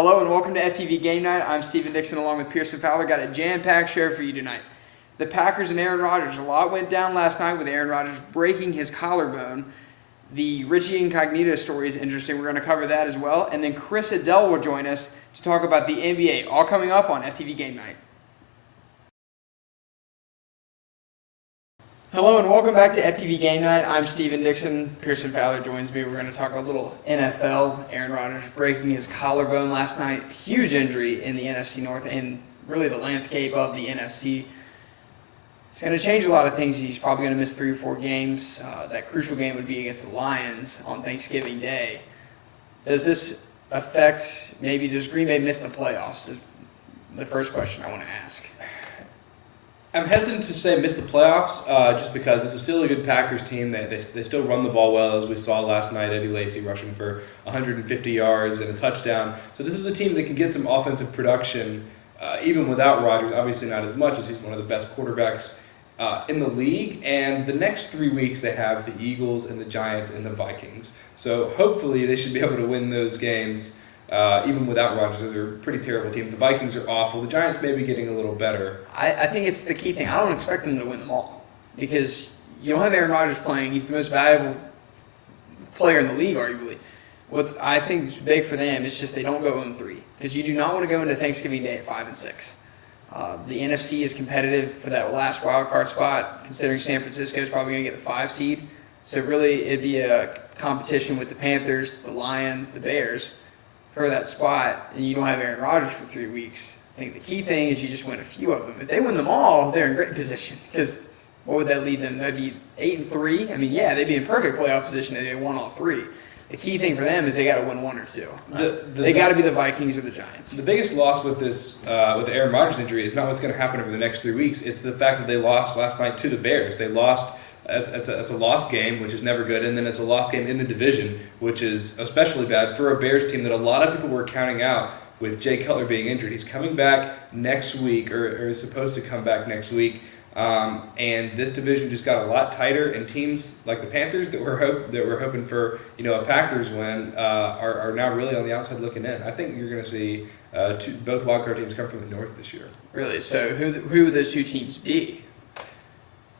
Hello and welcome to FTV Gamenight. I'm Steven Dixon along with Pearson Fowler. Got a jam-packed show for you tonight. The Packers and Aaron Rodgers. A lot went down last night with Aaron Rodgers breaking his collarbone. The Richie Incognito story is interesting. We're going to cover that as well. And then Chris Adele will join us to talk about the NBA. All coming up on FTV Gamenight. Hello and welcome back to FTV Gamenight. I'm Steven Dixon. Pearson Fowler joins me. We're going to talk a little NFL. Aaron Rodgers breaking his collarbone last night. Huge injury in the NFC North and really the landscape of the NFC. It's going to change a lot of things. He's probably going to miss 3 or 4 games. That crucial game would be against the Lions on Thanksgiving Day. Does this affect, does Green Bay miss the playoffs? Is the first question I want to ask. I'm hesitant to say miss the playoffs just because this is still a good Packers team. They still run the ball well, as we saw last night. Eddie Lacy rushing for 150 yards and a touchdown. So this is a team that can get some offensive production even without Rodgers. Obviously not as much, as he's one of the best quarterbacks in the league. And the next 3 weeks they have the Eagles and the Giants and the Vikings. So hopefully they should be able to win those games even without Rodgers. Those are pretty terrible teams. The Vikings are awful. The Giants may be getting a little better. I think it's the key thing. I don't expect them to win them all because you don't have Aaron Rodgers playing. He's the most valuable player in the league, arguably. What I think is big for them is just they don't go 0-3 because you do not want to go into Thanksgiving Day at 5-6. The NFC is competitive for that last wild card spot, considering San Francisco is probably going to get the 5 seed. So really, it'd be a competition with the Panthers, the Lions, the Bears for that spot, and you don't have Aaron Rodgers for 3 weeks. I think the key thing is you just win a few of them. If they win them all, they're in great position because what would that lead them? That'd be 8-3. I mean, yeah, they'd be in perfect playoff position if they won all 3. The key thing for them is they got to win 1 or 2. They got to be the Vikings or the Giants. The biggest loss with this, with the Aaron Rodgers injury, is not what's going to happen over the next 3 weeks. It's the fact that they lost last night to the Bears. They lost. It's a lost game, which is never good, and then it's a lost game in the division, which is especially bad for a Bears team that a lot of people were counting out with Jay Cutler being injured. He's coming back next week, or is supposed to come back next week. And this division just got a lot tighter, and teams like the Panthers that were hoping for a Packers win are now really on the outside looking in. I think you're going to see both wildcard teams come from the North this year. Really? So who would those 2 teams be?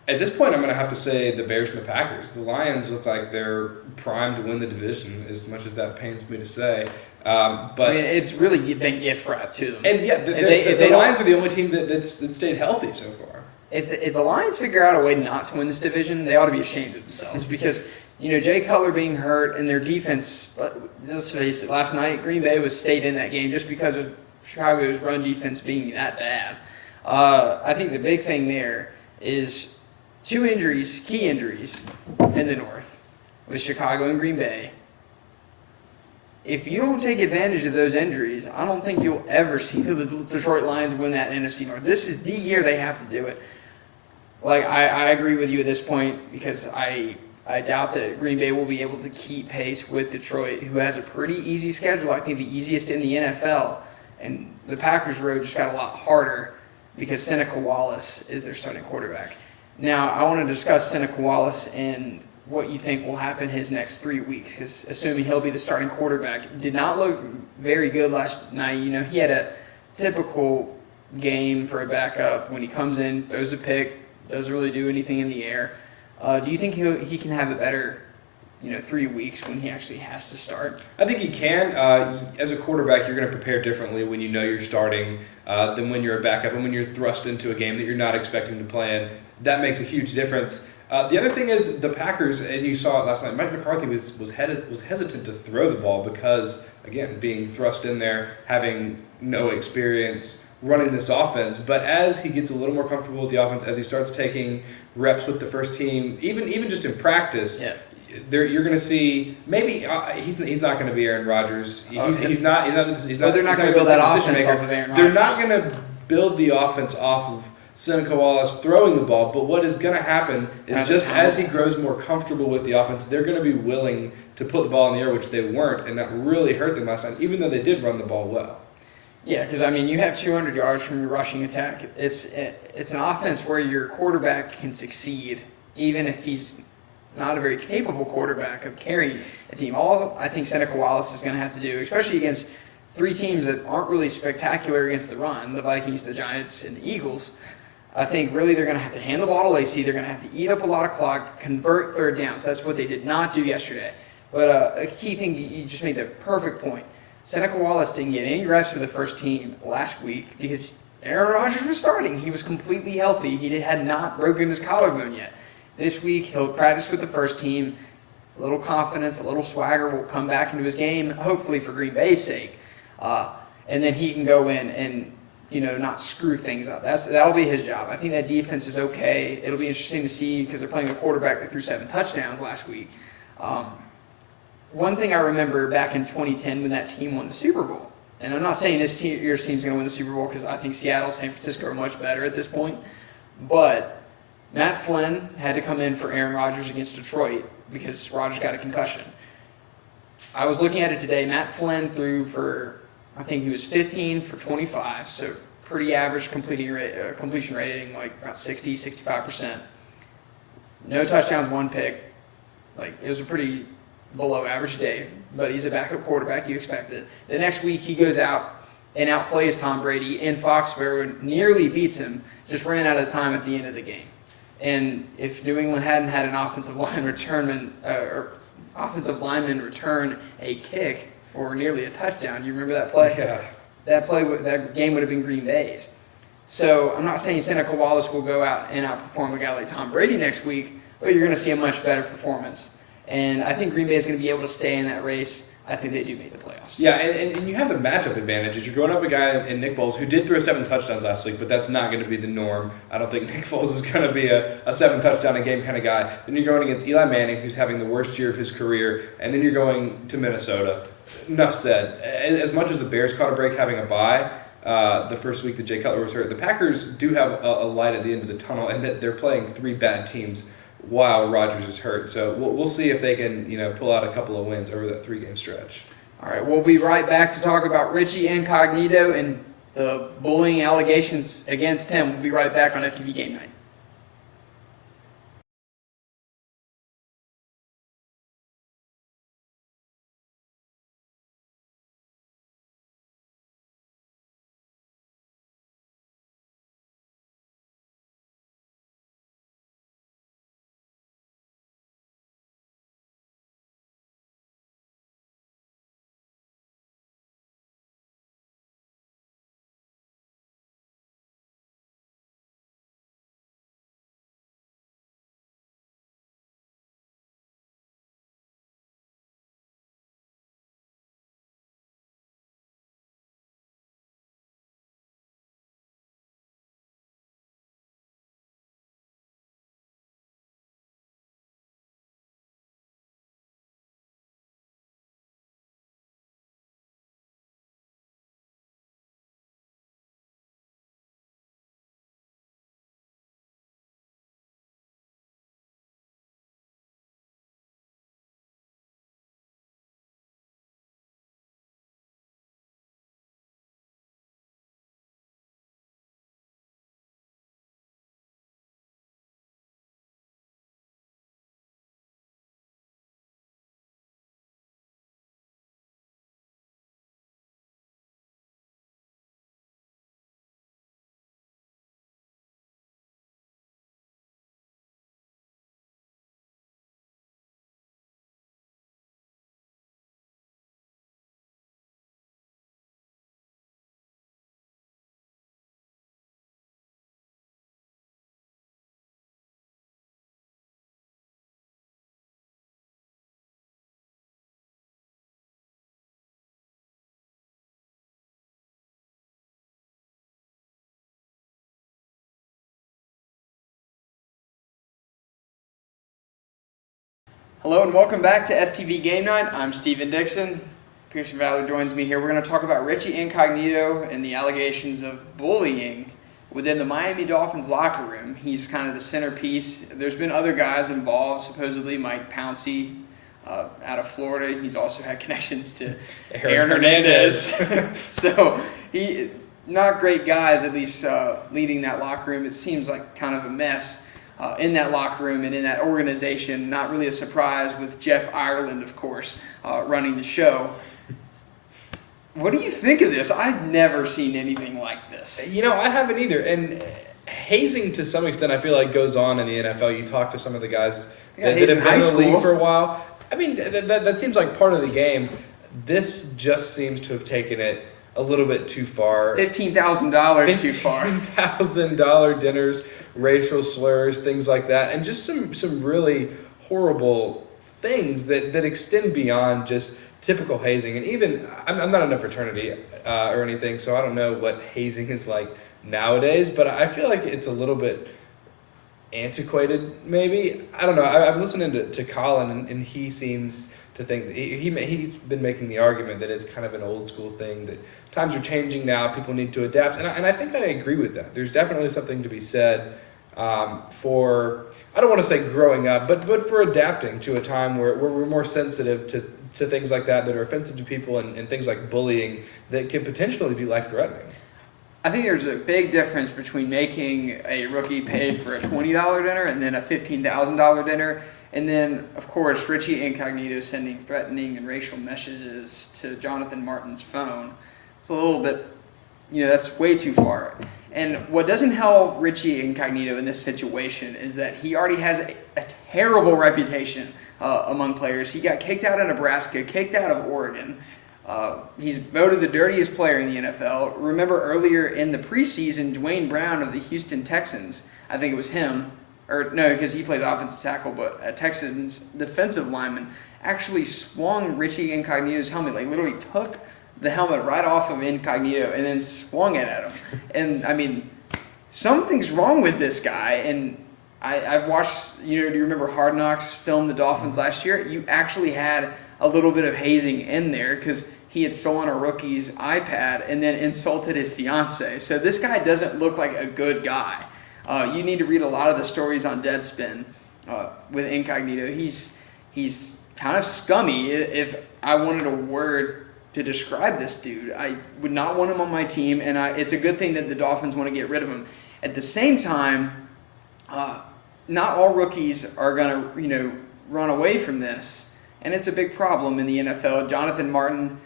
At this point, I'm going to have to say the Bears and the Packers. The Lions look like they're primed to win the division, as much as that pains me to say. But I mean, it's really been gift wrap to them. And yeah, the Lions are the only team that stayed healthy so far. If the Lions figure out a way not to win this division, they ought to be ashamed of themselves because Jay Cutler being hurt and their defense. Let's face it, last night Green Bay stayed in that game just because of Chicago's run defense being that bad. I think the big thing there is 2 injuries, key injuries in the North with Chicago and Green Bay. If you don't take advantage of those injuries, I don't think you'll ever see the Detroit Lions win that NFC North. This is the year they have to do it. I agree with you at this point because I doubt that Green Bay will be able to keep pace with Detroit, who has a pretty easy schedule. I think the easiest in the NFL. And the Packers' road just got a lot harder because Seneca Wallace is their starting quarterback. Now, I want to discuss Seneca Wallace and what you think will happen his next 3 weeks, because assuming he'll be the starting quarterback, did not look very good last night. He had a typical game for a backup. When he comes in, throws a pick, doesn't really do anything in the air. Do you think he can have a better 3 weeks when he actually has to start? I think he can. As a quarterback, you're going to prepare differently when you know you're starting than when you're a backup and when you're thrust into a game that you're not expecting to play in. That makes a huge difference. The other thing is the Packers, and you saw it last night, Mike McCarthy was hesitant to throw the ball because, again, being thrust in there, having no experience running this offense. But as he gets a little more comfortable with the offense, as he starts taking reps with the first team, even just in practice, yes. You're going to see maybe he's not going to be Aaron Rodgers. He's not. But they're not going to build that offense off of Aaron Rodgers. They're not going to build the offense off of Seneca Wallace throwing the ball, but what is going to happen is just as he grows more comfortable with the offense, they're going to be willing to put the ball in the air, which they weren't, and that really hurt them last night, even though they did run the ball well. Yeah, because, you have 200 yards from your rushing attack. It's an offense where your quarterback can succeed, even if he's not a very capable quarterback of carrying a team. All I think Seneca Wallace is going to have to do, especially against three teams that aren't really spectacular against the run, the Vikings, the Giants, and the Eagles, I think really they're going to have to hand the ball to Lacey. They're going to have to eat up a lot of clock, convert third downs. That's what they did not do yesterday. But a key thing, you just made the perfect point. Seneca Wallace didn't get any reps for the first team last week because Aaron Rodgers was starting. He was completely healthy. He had not broken his collarbone yet. This week, he'll practice with the first team. A little confidence, a little swagger will come back into his game, hopefully for Green Bay's sake. And then he can go in and, not screw things up. That'll be his job. I think that defense is okay. It'll be interesting to see because they're playing a quarterback that threw 7 touchdowns last week. One thing I remember back in 2010 when that team won the Super Bowl, and I'm not saying this year's team's going to win the Super Bowl because I think Seattle, San Francisco are much better at this point, but Matt Flynn had to come in for Aaron Rodgers against Detroit because Rodgers got a concussion. I was looking at it today. Matt Flynn threw for, I think he was 15 for 25, so pretty average completion rating, like about 60, 65%. No touchdowns, 1 pick. It was a pretty below average day, but he's a backup quarterback. You expect it. The next week he goes out and outplays Tom Brady in Foxborough, nearly beats him, just ran out of time at the end of the game. And if New England hadn't had an offensive lineman return a kick for nearly a touchdown, you remember that play? Yeah. That game would have been Green Bay's. So I'm not saying Seneca Wallace will go out and outperform a guy like Tom Brady next week, but you're going to see a much better performance. And I think Green Bay is going to be able to stay in that race. I think they do make the playoffs. Yeah, and you have a matchup advantage. You're going up a guy in Nick Foles who did throw 7 touchdowns last week, but that's not going to be the norm. I don't think Nick Foles is going to be a 7-touchdown-a-game kind of guy. Then you're going against Eli Manning, who's having the worst year of his career, and then you're going to Minnesota. Enough said. As much as the Bears caught a break having a bye the first week that Jay Cutler was hurt, the Packers do have a light at the end of the tunnel, and that they're playing 3 bad teams while Rodgers is hurt. So we'll see if they can pull out a couple of wins over that 3-game stretch. All right, we'll be right back to talk about Richie Incognito and the bullying allegations against him. We'll be right back on FTV Gamenight. Hello and welcome back to FTV Gamenight. I'm Steven Dixon. Pearson Valley joins me here. We're going to talk about Richie Incognito and the allegations of bullying within the Miami Dolphins locker room. He's kind of the centerpiece. There's been other guys involved, supposedly Mike Pouncey out of Florida. He's also had connections to Aaron Hernandez. So not great guys, at least leading that locker room. It seems like kind of a mess in that locker room and in that organization. Not really a surprise with Jeff Ireland, of course, running the show. What do you think of this? I've never seen anything like this. I haven't either. And hazing, to some extent, I feel like goes on in the NFL. You talk to some of the guys that have been in the league for a while. I mean, that seems like part of the game. This just seems to have taken it a little bit too far. $15,000 too far. $15,000 dinners, racial slurs, things like that, and just some really horrible things that extend beyond just typical hazing. And even I'm not in a fraternity or anything, so I don't know what hazing is like nowadays. But I feel like it's a little bit antiquated, maybe. I don't know. I'm listening to Colin, and he seems to think that he's been making the argument that it's kind of an old school thing, that times are changing now, people need to adapt, and I think I agree with that. There's definitely something to be said for, I don't want to say growing up, but for adapting to a time where we're more sensitive to things like that are offensive to people, and things like bullying that can potentially be life-threatening. I think there's a big difference between making a rookie pay for a $20 dinner and then a $15,000 dinner. And then, of course, Richie Incognito sending threatening and racial messages to Jonathan Martin's phone. It's a little bit, that's way too far. And what doesn't help Richie Incognito in this situation is that he already has a terrible reputation among players. He got kicked out of Nebraska, kicked out of Oregon. He's voted the dirtiest player in the NFL. Remember earlier in the preseason, Dwayne Brown of the Houston Texans, I think it was him, or no, because he plays offensive tackle, but a Texans defensive lineman actually swung Richie Incognito's helmet, like literally took the helmet right off of Incognito and then swung it at him. And I mean, something's wrong with this guy. And I've watched, do you remember Hard Knocks film the Dolphins last year? You actually had a little bit of hazing in there because he had stolen a rookie's iPad and then insulted his fiance. So this guy doesn't look like a good guy. You need to read a lot of the stories on Deadspin with Incognito. He's kind of scummy. If I wanted a word to describe this dude, I would not want him on my team, and it's a good thing that the Dolphins want to get rid of him. At the same time, not all rookies are going to run away from this, and it's a big problem in the NFL. Jonathan Martin,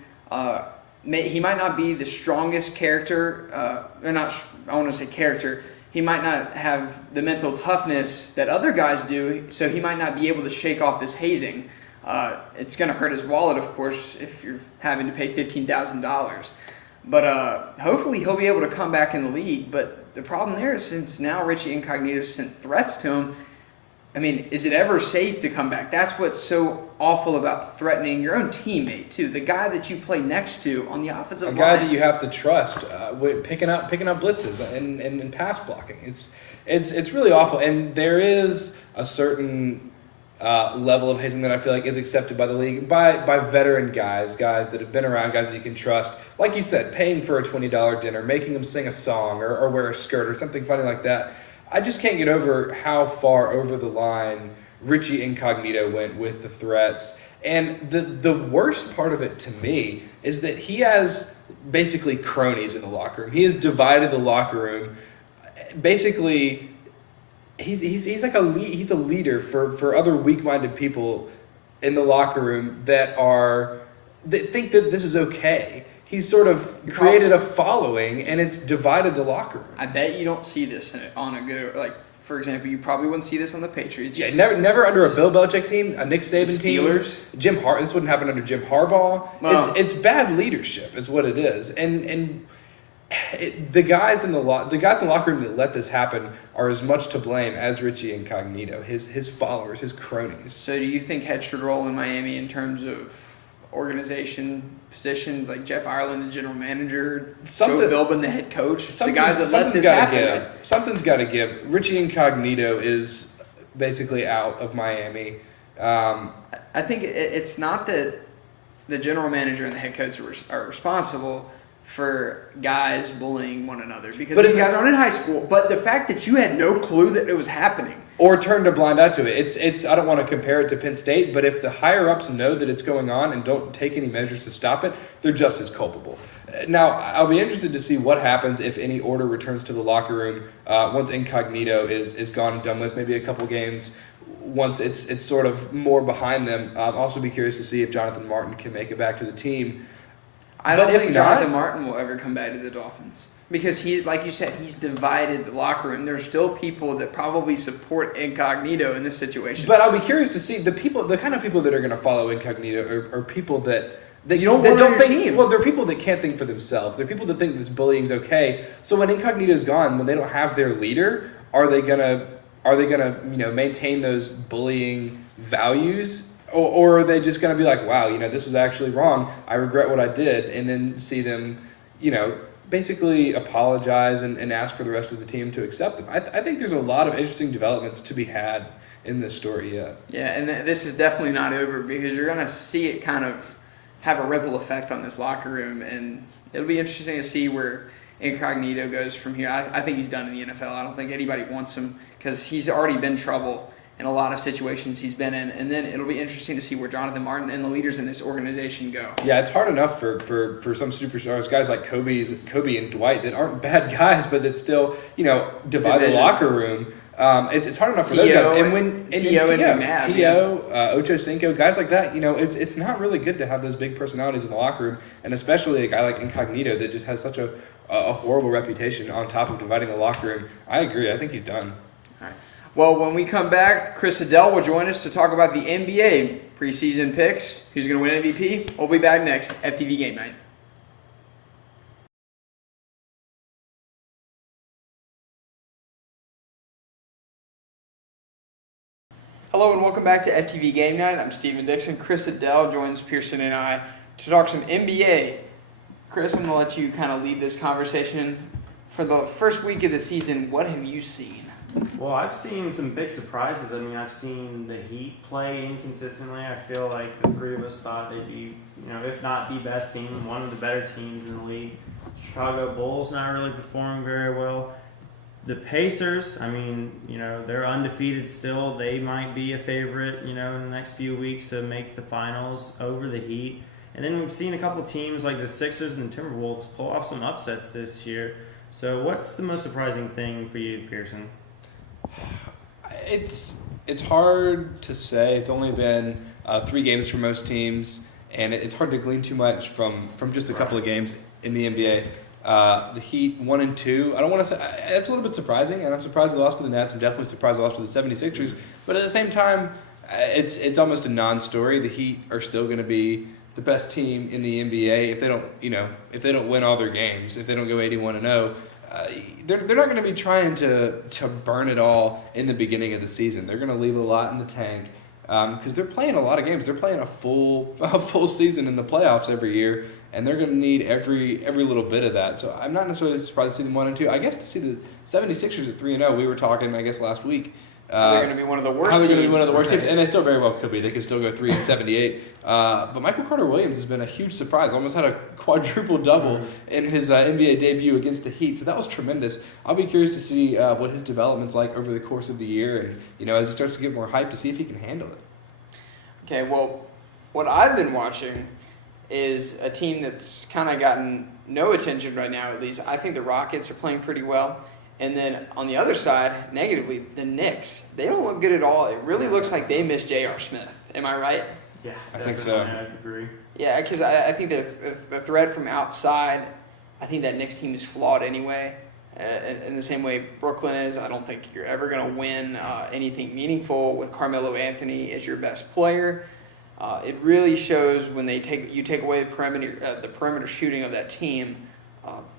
he might not be the strongest character, I want to say character. He might not have the mental toughness that other guys do, so he might not be able to shake off this hazing. It's going to hurt his wallet, of course, if you're having to pay $15,000. But hopefully he'll be able to come back in the league. But the problem there is, since now Richie Incognito sent threats to him, I mean, is it ever safe to come back? That's what's so awful about threatening your own teammate, too. The guy that you play next to on the offensive line. A guy that you have to trust with picking up blitzes and pass blocking. It's really awful. And there is a certain level of hazing that I feel like is accepted by the league, by veteran guys that have been around, guys that you can trust. Like you said, paying for a $20 dinner, making them sing a song or wear a skirt or something funny like that. I just can't get over how far over the line Richie Incognito went with the threats. And the worst part of it to me is that he has basically cronies in the locker room. He has divided the locker room. Basically, he's like he's a leader for other weak-minded people in the locker room that think that this is okay. He's sort of created a following, and it's divided the locker room. I bet you don't see this on a good, for example, you probably wouldn't see this on the Patriots. Yeah, never under a Bill Belichick team, a Nick Saban team. Steelers. This wouldn't happen under Jim Harbaugh. Wow. It's bad leadership is what it is. And the guys in the locker room that let this happen are as much to blame as Richie Incognito, his followers, his cronies. So do you think head should roll in Miami in terms of organization positions, like Jeff Ireland, the general manager, Joe Philbin, the head coach, the guys that let this happen? Something's got to give. Richie Incognito is basically out of Miami. I think it's not that the general manager and the head coach are responsible for guys bullying one another, because these guys aren't in high school. But the fact that you had no clue that it was happening, or turned a blind eye to it. It's I don't want to compare it to Penn State, but if the higher ups know that it's going on and don't take any measures to stop it, they're just as culpable. Now, I'll be interested to see what happens if any order returns to the locker room once Incognito is gone and done with, maybe a couple games. Once it's sort of more behind them. I'll also be curious to see if Jonathan Martin can make it back to the team. I don't But if think not- Jonathan Martin will ever come back to the Dolphins. Because he's, like you said, he's divided the locker room. There's still people that probably support Incognito in this situation. But I'll be curious to see the kind of people that are going to follow Incognito are people that You don't that want on your think. team. Well, they're people that can't think for themselves. They're people that think this bullying's okay. So when Incognito's gone, when they don't have their leader, are they gonna maintain those bullying values? Or are they just going to be like, wow, this was actually wrong. I regret what I did. And then see them, basically apologize and ask for the rest of the team to accept them. I think there's a lot of interesting developments to be had in this story yet. Yeah, and this is definitely not over because you're going to see it kind of have a ripple effect on this locker room. And it'll be interesting to see where Incognito goes from here. I think he's done in the NFL. I don't think anybody wants him because he's already been trouble in a lot of situations he's been in. And then it'll be interesting to see where Jonathan Martin and the leaders in this organization go. Yeah, it's hard enough for some superstars, guys like Kobe and Dwight that aren't bad guys, but that still, divide the locker room. It's hard enough for those guys. And T.O., Ocho Cinco, guys like that, it's not really good to have those big personalities in the locker room, and especially a guy like Incognito that just has such a horrible reputation on top of dividing the locker room. I agree. I think he's done. Well, when we come back, Chris Adele will join us to talk about the NBA preseason picks. Who's going to win MVP? We'll be back next. FTV Gamenight. Hello and welcome back to FTV Gamenight. I'm Steven Dixon. Chris Adele joins Pearson and I to talk some NBA. Chris, I'm going to let you kind of lead this conversation. For the first week of the season, what have you seen? Well, I've seen some big surprises. I mean, I've seen the Heat play inconsistently. I feel like the three of us thought they'd be, if not the best team, one of the better teams in the league. Chicago Bulls not really performing very well. The Pacers, I mean, they're undefeated still. They might be a favorite, in the next few weeks to make the finals over the Heat. And then we've seen a couple teams like the Sixers and the Timberwolves pull off some upsets this year. So what's the most surprising thing for you, Pearson? It's hard to say. It's only been 3 games for most teams, and it's hard to glean too much from just a couple of games in the NBA. The Heat 1 and 2. I don't want to say it's a little bit surprising, and I'm surprised they lost to the Nets. I'm definitely surprised they lost to the 76ers. But at the same time, it's almost a non-story. The Heat are still going to be the best team in the NBA if they don't win all their games. If they don't go 81-0. They're not going to be trying to burn it all in the beginning of the season. They're going to leave a lot in the tank because they're playing a lot of games. They're playing a full season in the playoffs every year, and they're going to need every little bit of that. So I'm not necessarily surprised to see them 1 and 2. I guess to see the 76ers at 3-0. We were talking, I guess, last week. They're going to be one of the worst teams. How they're going to be one of the worst teams, and they still very well could be. They could still go 3-78. But Michael Carter-Williams has been a huge surprise. Almost had a quadruple-double in his NBA debut against the Heat, so that was tremendous. I'll be curious to see what his development's like over the course of the year, and as he starts to get more hype, to see if he can handle it. Okay, well, what I've been watching is a team that's kind of gotten no attention right now, at least. I think the Rockets are playing pretty well. And then on the other side, negatively, the Knicks. They don't look good at all. It really looks like they miss J.R. Smith. Am I right? Yeah, I think so. I agree. Yeah, because I think that the threat from outside, I think that Knicks team is flawed anyway. In the same way Brooklyn is, I don't think you're ever going to win anything meaningful with Carmelo Anthony as your best player. It really shows when you take away the perimeter shooting of that team.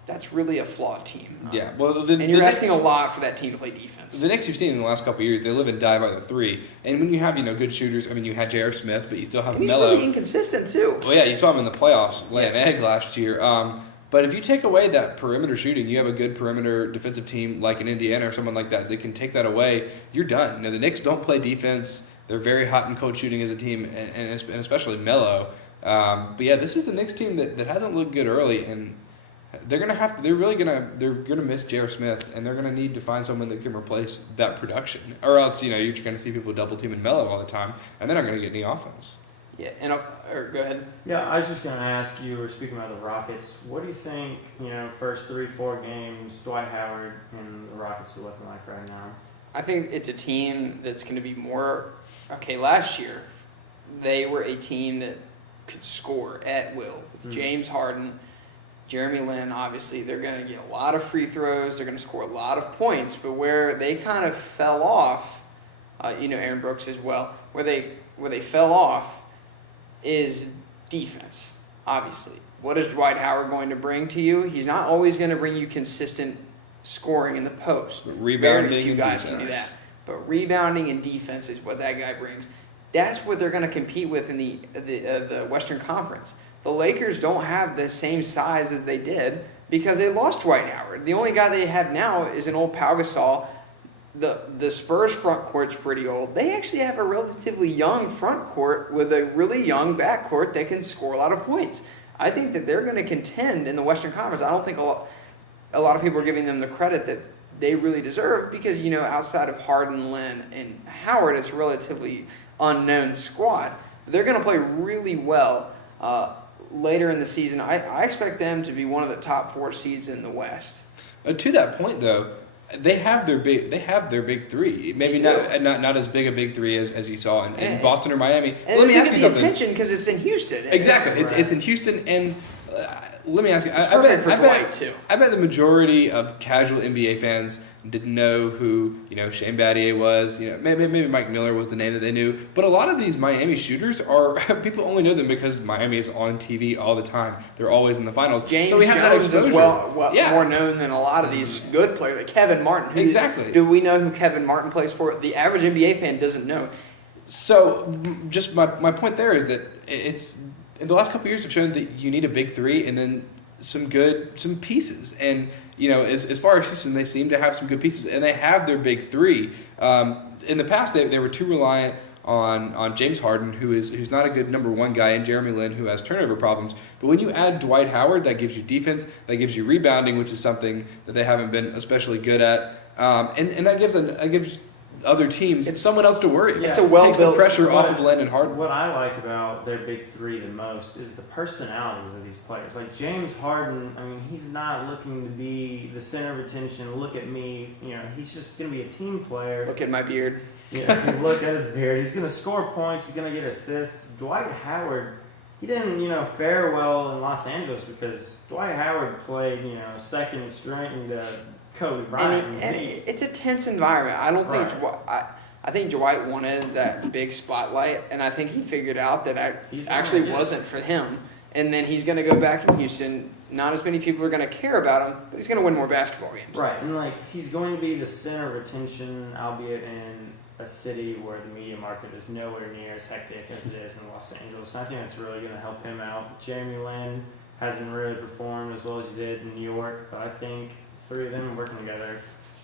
That's really a flawed team. Yeah, well, and you're asking a lot for that team to play defense. The Knicks you've seen in the last couple of years, they live and die by the 3. And when you have good shooters, I mean, you had J.R. Smith, but you still have Melo. He's really inconsistent too. Well, yeah, you saw him in the playoffs lay an egg last year. But if you take away that perimeter shooting, you have a good perimeter defensive team like in Indiana or someone like that that can take that away. You're done. The Knicks don't play defense. They're very hot and cold shooting as a team, and especially Melo. But yeah, this is the Knicks team that hasn't looked good early, and they're gonna miss J.R. Smith, and they're gonna need to find someone that can replace that production, or else you're gonna see people double teaming Melo all the time, and they're not gonna get any offense. Yeah, and go ahead. Yeah, I was just going to ask you, or speaking about the Rockets, what do you think, first 3-4 games, Dwight Howard and the Rockets are looking like right now? I think it's a team that's going to be more, okay, last year, they were a team that could score at will. With Mm-hmm. James Harden, Jeremy Lin, obviously, they're going to get a lot of free throws. They're going to score a lot of points. But where they kind of fell off, Aaron Brooks as well, where they fell off is defense, obviously. What is Dwight Howard going to bring to you? He's not always going to bring you consistent scoring in the post. Rebounding Very few and guys can do defense. that. But rebounding and defense is what that guy brings. That's what they're going to compete with in the Western Conference. The Lakers don't have the same size as they did because they lost Dwight Howard. The only guy they have now is an old Pau Gasol. The Spurs front court's pretty old. They actually have a relatively young front court with a really young back court that can score a lot of points. I think that they're going to contend in the Western Conference. I don't think a lot of people are giving them the credit that they really deserve because, outside of Harden, Lin, and Howard, it's a relatively unknown squad. They're going to play really well later in the season. I expect them to be one of the top 4 seeds in the West. To that point, though, they have their big three. Maybe not as big a big three as you saw in Boston or Miami. And Let me ask get you the something. attention because it's in Houston. Exactly, Right. it's in Houston, and let me ask you. It's perfect for Dwight too. I bet the majority of casual NBA fans didn't know who Shane Battier was. Maybe Mike Miller was the name that they knew. But a lot of these Miami shooters are people only know them because Miami is on TV all the time. They're always in the finals. James so we have that Jones is exposure. more known than a lot of these good players, like Kevin Martin. Exactly. Do we know who Kevin Martin plays for? The average NBA fan doesn't know. So just my point there is that it's in the last couple of years have shown that you need a big three and then some pieces. And as far as Houston, they seem to have some good pieces, and they have their big three. In the past, they were too reliant on James Harden, who's not a good number one guy, and Jeremy Lin, who has turnover problems. But when you add Dwight Howard, that gives you defense, that gives you rebounding, which is something that they haven't been especially good at, and that gives other teams someone else to worry about. It's a It takes the well-built pressure off of Lin and Harden. What I like about their big three the most is the personalities of these players. Like James Harden, he's not looking to be the center of attention. Look at me, he's just going to be a team player. Look at my beard. Yeah, look at his beard. He's going to score points. He's going to get assists. Dwight Howard, he didn't, fare well in Los Angeles because Dwight Howard played, second string to Kobe Bryant. And it's a tense environment. I don't think I think Dwight wanted that big spotlight, and I think he figured out that actually wasn't for him. And then he's going to go back in Houston. Not as many people are going to care about him, but he's going to win more basketball games. Right, and he's going to be the center of attention, albeit in a city where the media market is nowhere near as hectic as it is in Los Angeles. I think that's really going to help him out. Jeremy Lin hasn't really performed as well as he did in New York, but I think three of them working together,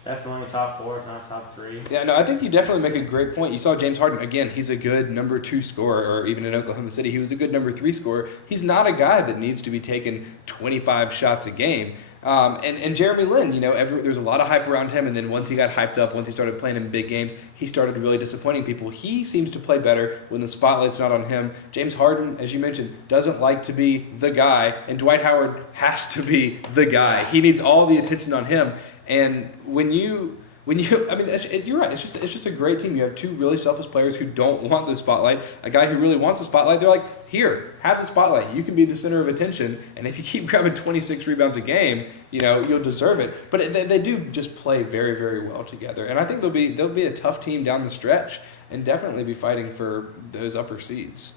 definitely top 4, if not top 3. Yeah, no, I think you definitely make a great point. You saw James Harden, again, he's a good number 2 scorer, or even in Oklahoma City, he was a good number 3 scorer. He's not a guy that needs to be taking 25 shots a game. And Jeremy Lin, there's a lot of hype around him, and then once he got hyped up, once he started playing in big games, he started really disappointing people. He seems to play better when the spotlight's not on him. James Harden, as you mentioned, doesn't like to be the guy, and Dwight Howard has to be the guy. He needs all the attention on him. And when you, you're right. It's just a great team. You have 2 really selfless players who don't want the spotlight. A guy who really wants the spotlight. They're like, here, have the spotlight. You can be the center of attention. And if you keep grabbing 26 rebounds a game, you'll deserve it. But they do just play very, very well together. And I think they'll be a tough team down the stretch and definitely be fighting for those upper seeds.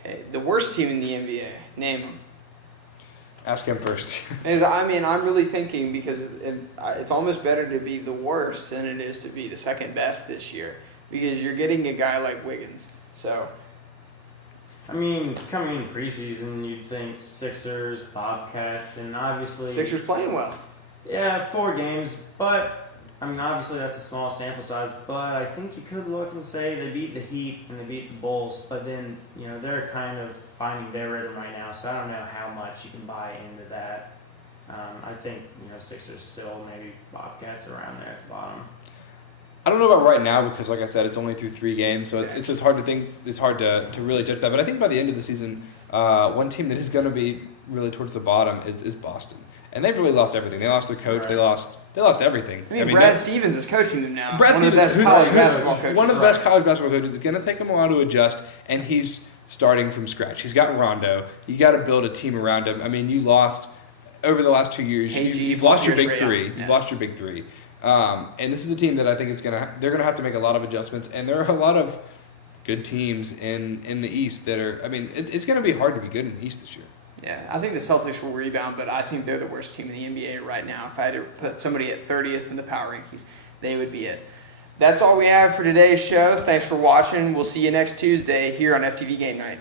Okay, the worst team in the NBA. Name them. Ask him first. I'm really thinking because it's almost better to be the worst than it is to be the second best this year because you're getting a guy like Wiggins. So, coming in preseason, you'd think Sixers, Bobcats, and obviously Sixers playing well. Yeah, 4 games, but obviously that's a small sample size. But I think you could look and say they beat the Heat and they beat the Bulls, but then they're kind of finding their rhythm right now. So I don't know how much you can buy into that. I think Sixers still, maybe Bobcats around there at the bottom. I don't know about right now because, like I said, it's only through 3 games, so it's hard to think. It's hard to really judge that. But I think by the end of the season, one team that is going to be really towards the bottom is Boston, and they've really lost everything. They lost their coach. Right. They lost everything. Brad Stevens is coaching them now. Brad One of the Stevens, best college basketball coaches. One of the best college basketball coaches. It's going to take him a while to adjust, and he's starting from scratch. He's got Rondo. You got to build a team around him. I mean, you lost over the last 2 years. KG, You've lost your big Ray three. Allen. You've lost your big three. And this is a team that I think they're gonna have to make a lot of adjustments. And there are a lot of good teams in the East that are. I mean, it's gonna be hard to be good in the East this year. Yeah, I think the Celtics will rebound, but I think they're the worst team in the NBA right now. If I had to put somebody at 30th in the power rankings, they would be it. That's all we have for today's show. Thanks for watching. We'll see you next Tuesday here on FTV Game Night.